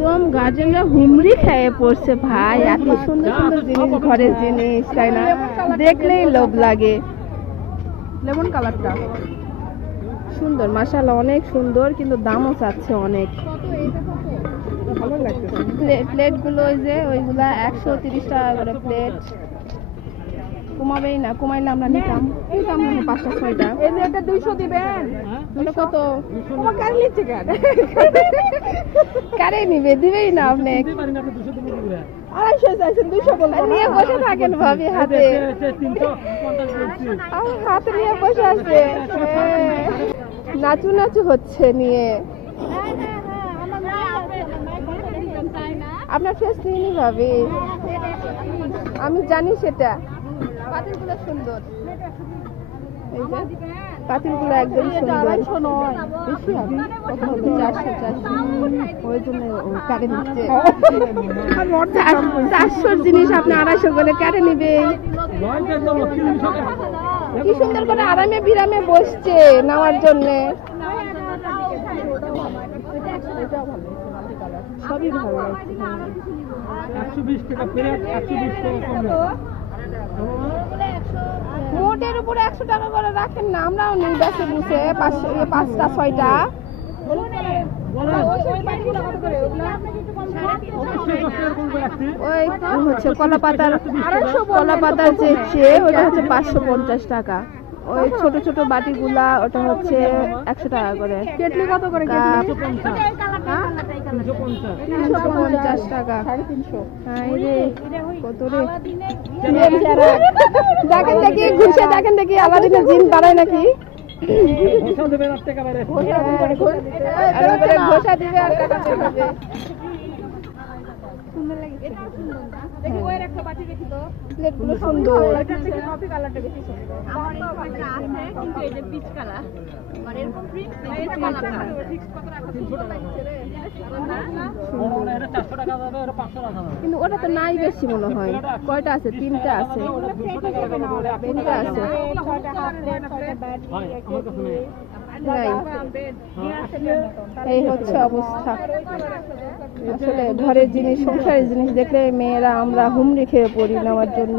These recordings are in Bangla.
একদম গার্জেনরা হুমড়ি খেয়ে পড়ছে ভাই, এত সুন্দর সুন্দর জিনিস, ঘরের জিনিস, তাই না? দেখলেই লোভ লাগে। লেমন কালারটা সুন্দর, মাশাআল্লাহ অনেক সুন্দর, কিন্তু দামও চাচ্ছে অনেক। ভালো লাগতেছে। প্লেট গুলো ওই যে ওইগুলা 130 টাকা করে প্লেট। কমাবেই না, কমাইলে আমরা নিতাম 5টা 6টা। এই যে এটা 200 দিবেন। এটা কত? তোমার কার লিখছে কেন? কারে নিবে, দিবেই না আপনি। 250 চাইছেন, 200 বলবো নিয়ে বসে থাকেন ভাবি হাতে, হাতে নিয়ে বসে আছে, নাচু নাচু হচ্ছে নিয়ে। আপনার ফেস নিয়ে ভাবি, আমি জানি সেটা। পাতিলগুলো সুন্দর, এই যে পাতিলগুলো একদম সুন্দর। বেশি হবে, কত হবে? 400 ওই জন্য কারে নিচ্ছে। 400 জিনিস আপনি 250 করে কারে নিবে? কি সুন্দর করে আরামে বিরামে বসছে নেওয়ার জন্য। সবই ভালো লাগছে। 120 টাকা প্লেট, 120 টাকা কম। মোটের উপরে 100 টাকা করে রাখেন না, আমরাও নিই বেশি বুঝে 5টা 6টা। ওই হচ্ছে কলাপাতার যে চেয়ে ওটা হচ্ছে 550 টাকা। ওই ছোট ছোট বাটিগুলা ওটা হচ্ছে 100 টাকা করে। কেটলি কত করে? 350 টাকা। 350। হ্যাঁ রে, কত রে? দেখেন দেখি, ঘুষে দেখেন দেখি আলাদিনের জিন বাড়ায় নাকি। ঘোষা দিবে আর কাটাতে হবে। প্লেটগুলো সুন্দর। কিন্তু ওটা তো নাই বেশি মনে হয়। কয়টা আছে? 3টা আছে। 3টা আছে নাই। এই হচ্ছে অবস্থা। আসলে ঘরের জিনিস, সংসারের জিনিস দেখলে মেয়েরা আমরা হুমড়ি খেয়ে পড়ি নেওয়ার জন্য।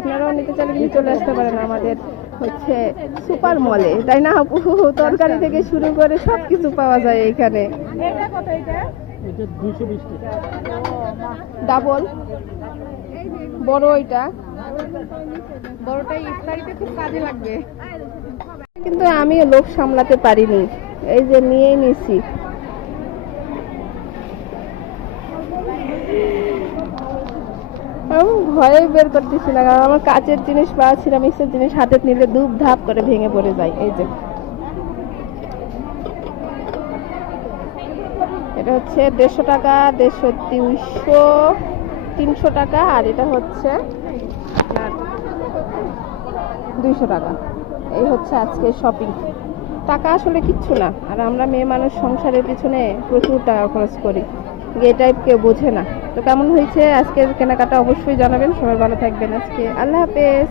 আপনারাও নিতে চাইলে কিন্তু চলে আসতে পারেন আমাদের হচ্ছে সুপার মলে, তাই না আপু? তরকারি থেকে শুরু করে সবকিছু পাওয়া যায় এখানে। ডাবল বড়, ওইটা বড়টাই ইফতারিতে খুব কাজে লাগবে। কিন্তু আমি লোভ সামলাতে পারিনি, এই যে নিয়েই নিছি। আমি ভয়ে বের করতেছি না, কারণ আমার কাচের জিনিস বা সিরামিক্সের জিনিস হাতে নিলে ধূপ ধাপ করে ভেঙে পড়ে যায়। এই যে এটা হচ্ছে 150 টাকা, 150, 200, 300 টাকা, আর এটা হচ্ছে 200 টাকা। এই হচ্ছে আজকে শপিং। টাকা আসলে কিচ্ছু না, আর আমরা মেয়ে মানুষ সংসারের পিছনে প্রচুর টাকা খরচ করি, এই টাইপ কেউ বোঝে না। তো কেমন হয়েছে আজকের কেনাকাটা অবশ্যই জানাবেন। সবাই ভালো থাকবেন। আজকে আল্লাহ হাফেজ।